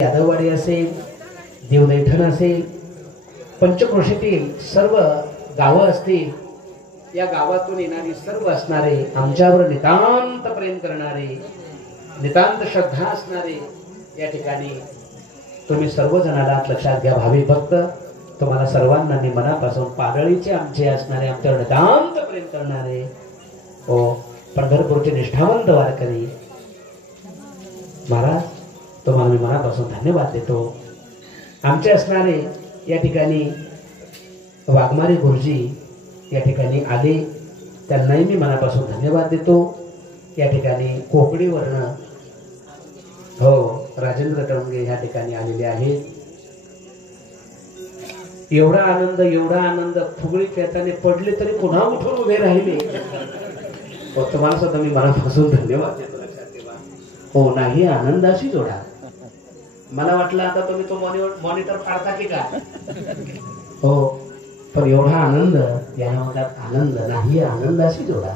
यादववाडी असेल, देवदैठण असेल, पंचक्रोशीतील सर्व गावं असतील, या गावातून येणारी सर्व असणारे, आमच्यावर नितांत प्रेम करणारे, नितांत श्रद्धा असणारे, या ठिकाणी तुम्ही सर्वजणाला लक्षात घ्या. भाविक भक्त तुम्हाला सर्वांना मनापासून पाडळीचे आमचे असणारे, आमच्यावर नितांत प्रेम करणारे, हो पंढरपूरचे निष्ठावंत वारकरी महाराज, तुम्हाला मी मनापासून धन्यवाद देतो. आमचे असणारे या ठिकाणी वाघमारे गुरुजी या ठिकाणी आले, त्यांनाही मी मनापासून धन्यवाद देतो. या ठिकाणी कोकणीवर्ण हो राजेंद्र करंगे या ठिकाणी आलेले आहेत. एवढा आनंद फुगडी खेळताना पडले तरी पुन्हा उठून उभे राहिले. तुम्हाला सुद्धा मी मनापासून धन्यवाद देतो. हो नाही आनंदाशी जोडा. मला वाटलं आता तुम्ही तो मॉनिटर काढता की काय, हो पण एवढा आनंद या म्हणतात आनंद नाही आनंदाशी जोडा.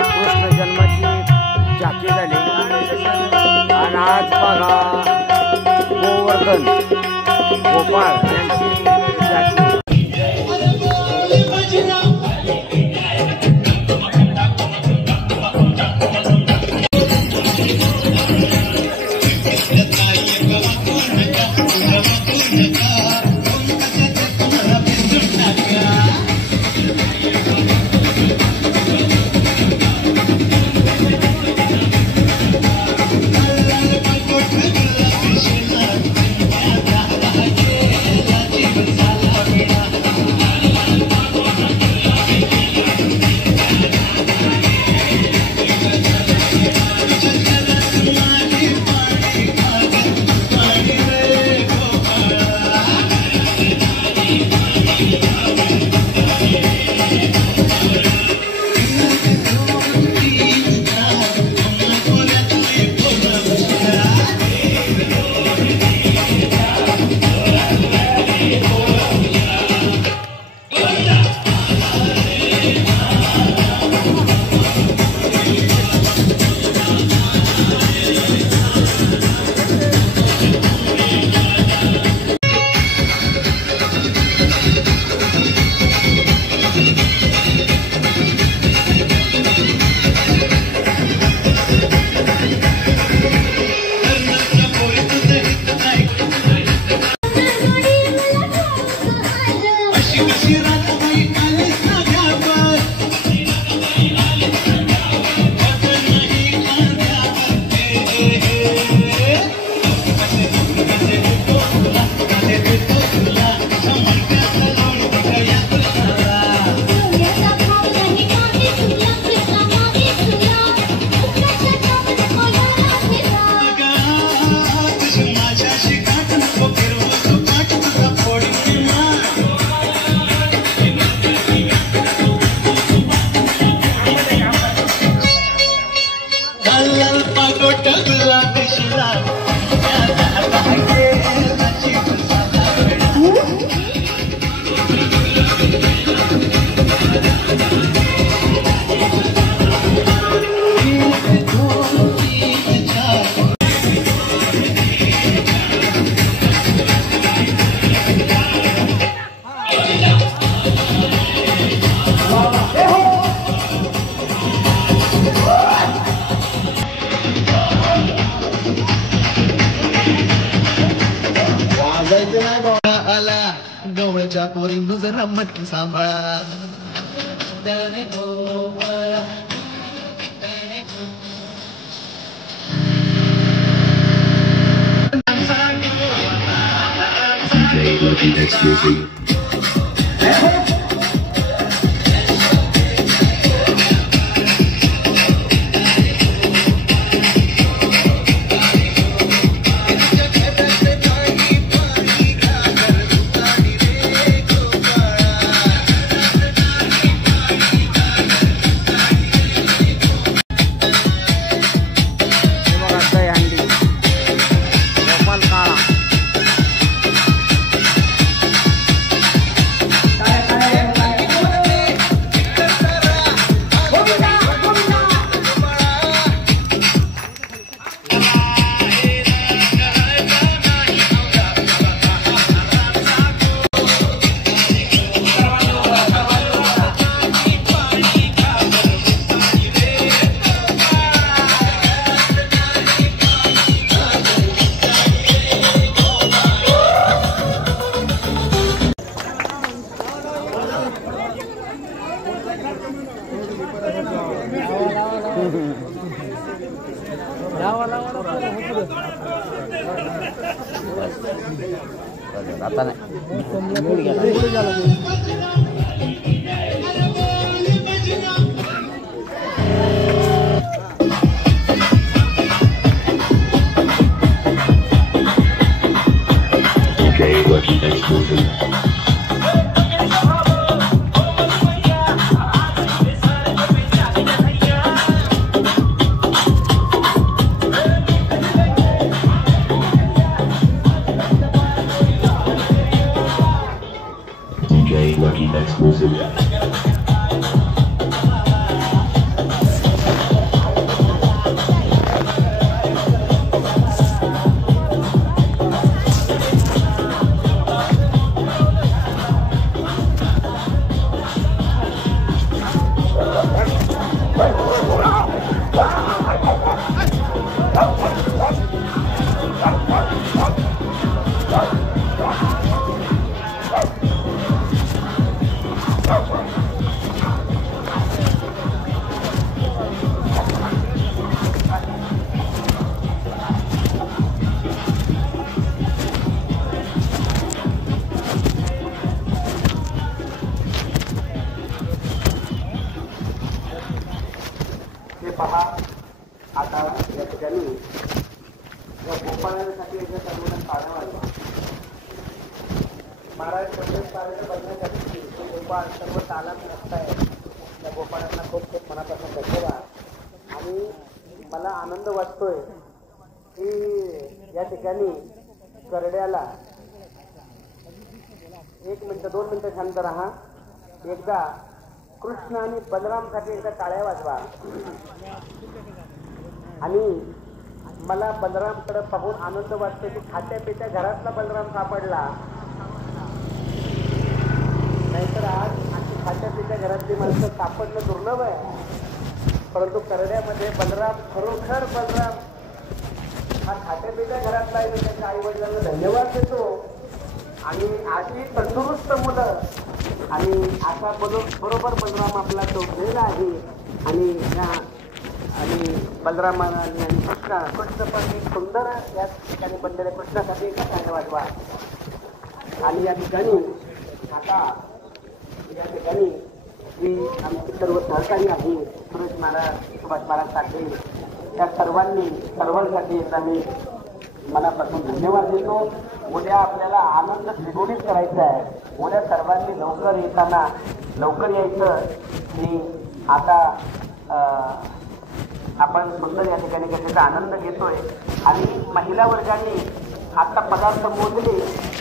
कृष्ण जन्माची झाकी झाली आणि आज बघा गोवर्धन गोपाळ यांची झाकी. आला गवळच्या पोरींनो जरा मत सांभाळा DJ Lucky Next Music. आता नाही DJ Lucky Next Music. DJ Lucky Next Music. पहा आता या ठिकाणी गोपाळासाठी एकदा सर्वजण पाळणा वाजवा. महाराज संदेश पाळणं बघण्यासाठी गोपाळ सर्व तालात नसताय. त्या गोपाळांना खूप खूप मनापासून धन्यवाद. आणि मला आनंद वाटतोय की या ठिकाणी करड्याला 1 मिनिट 2 मिनिटं शांत राहा. एकदा कृष्ण आणि बलरामसाठी एकदा टाळ्या वाजवा. आणि मला बलरामकडे पाहून आनंद वाटतो की खात्या पित्या घरातला बलराम सापडला. नाहीतर आज आणखी खात्या पित्या घरातली माणसं सापडणं दुर्लभ आहे. परंतु करड्यामध्ये बलराम खरोखर बलराम हा खात्या पित्या घरातला आहे. त्याच्या आई वडिलांना धन्यवाद देतो. आणि अशी तंदुरुस्त मुलं आणि असा बरोबर बलराम आपला ठेवलेला आहे. आणि बलरामानं आणि कृष्ण पण एक सुंदर या ठिकाणी बनलेल्या कृष्णासाठी एका टाळ्या वाजवा. आणि या ठिकाणी आता या ठिकाणी जी आमची सर्व सहकारी आहे सुरेश महाराज सुभाष महाराज साठे त्या सर्वांसाठी एकदा मी मनापासून धन्यवाद देतो. उद्या आपल्याला आनंद द्विगुणित करायचा आहे. उद्या सर्वांनी लवकर येताना लवकर यायचं. मी आता आपण सुंदर या ठिकाणी कशाचा आनंद घेतोय. आणि महिला वर्गाने आता पदार्थ मोजले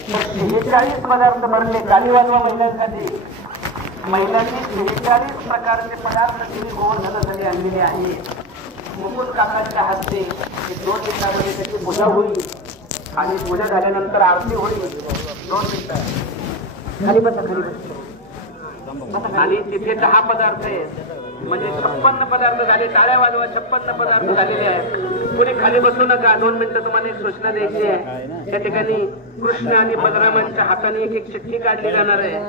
तर 46 पदार्थ भरले. गाडी वाजवा महिलांसाठी. महिलांनी 46 प्रकारचे पदार्थ तिने गोवर्धनासाठी आणलेले आहेत. मुकुल काकांच्या हस्ते 2 मिनिटांमध्ये त्याची पूजा होईल. आणि पूजा झाल्यानंतर आरती होईल. 2 मिनिटं खाली बसा खाली बसा. आणि तिथे 10 पदार्थ आहेत म्हणजे 56 पदार्थ झाले. टाळ्या वाजवा. 56 पदार्थ झालेले आहेत. कोणी खाली बसू नका. 2 मिनिटं तुम्हाला एक सूचना द्यायची आहे. त्या ठिकाणी कृष्ण आणि बलरामांच्या हाताने एक एक चिठ्ठी काढली जाणार आहे.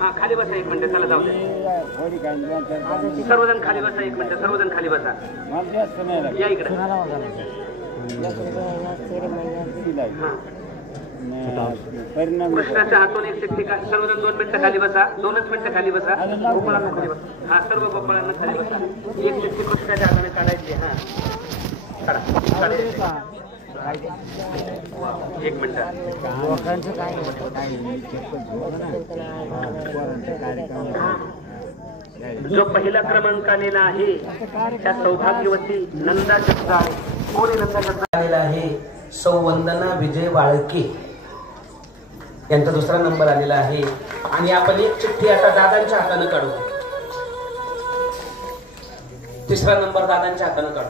हा खाली बसा 1 मिनिट. चला जाऊ दे. सर्वजण खाली बसा 1 मिनिट. सर्वजण खाली बसा. या इकडे. कृष्णाच्या हातून एक चिठ्ठी काढ. सर्वजण 2 मिनिटं खाली बसा. 2च मिनिटं खाली बसा. गोपाळांना खाली बसा. हा सर्व गोपाळांना खाली बसा. एक चिठ्ठी कृष्णाच्या हाताने काढायची. हा काढा. 1 मिनिट. जो पहिला क्रमांक आलेला आहे त्या सौभाग्यवती नंदा जगताप. कोणी नंदा जगताप आलेला आहे? सौवंदना विजय वाळके यांचा 2रा नंबर आलेला आहे. आणि आपण एक चिठ्ठी आता दादांच्या हाताने काढू. 3रा नंबर दादांच्या हाताने काढू.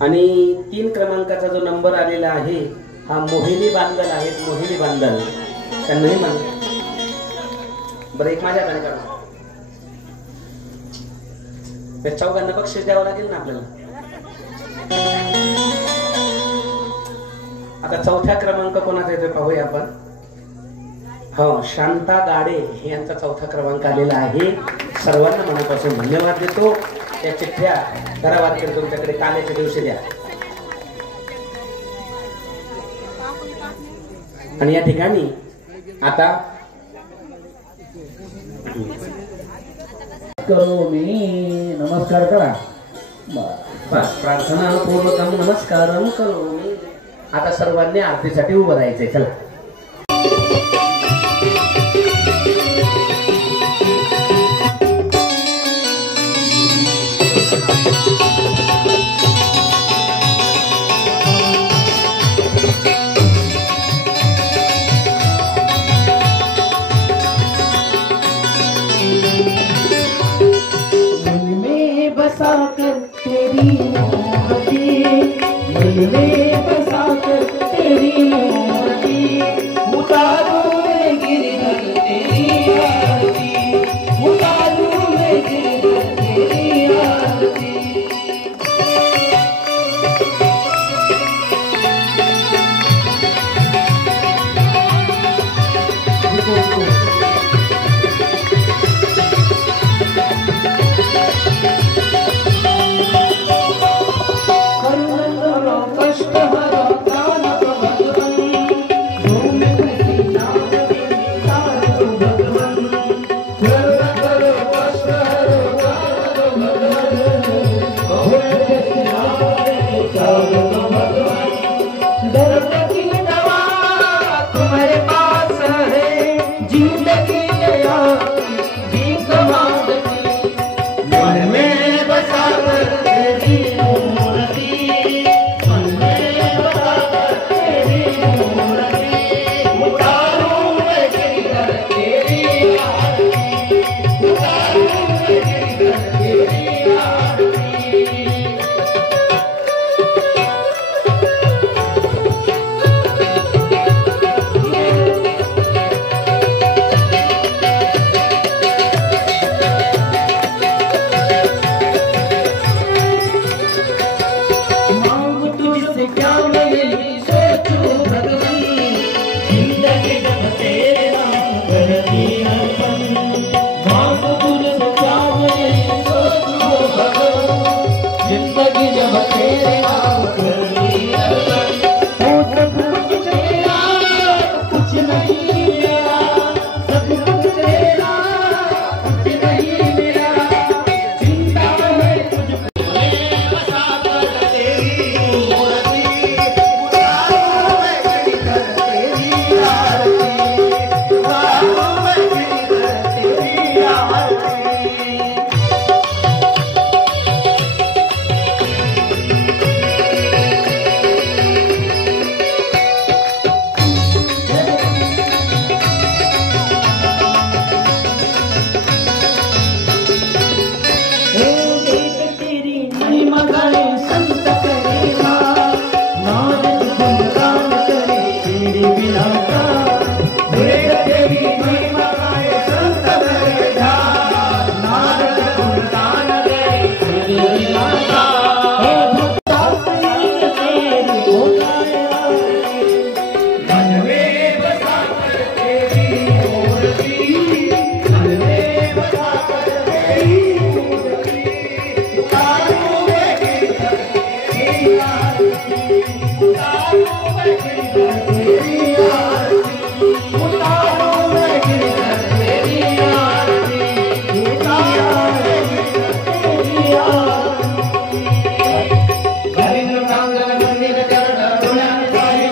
आणि 3 क्रमांकाचा जो नंबर आलेला आहे हा मोहिनी बांदल आहेत. मोहिनी बांदल त्यांनाही मान. बरं एक माझ्या हाताने काढू. त्या चौघांना बक्षीस द्यावं लागेल ना आपल्याला. आता 4था क्रमांक कोणाचा येतोय पाहूया आपण. हो शांता गाडे यांचा 4था क्रमांक आलेला आहे. सर्वांना मनापासून धन्यवाद देतो. त्या चिठ्ठ्या दरावारकर तुमच्याकडे काल्याच्या दिवशी द्या. आणि या ठिकाणी आता करो मी नमस्कार करा. बस प्रार्थना पूर्वकम नमस्कारम करोमी. आता सर्वांनी आरतीसाठी उभं राहायचंय. चला. Thank you.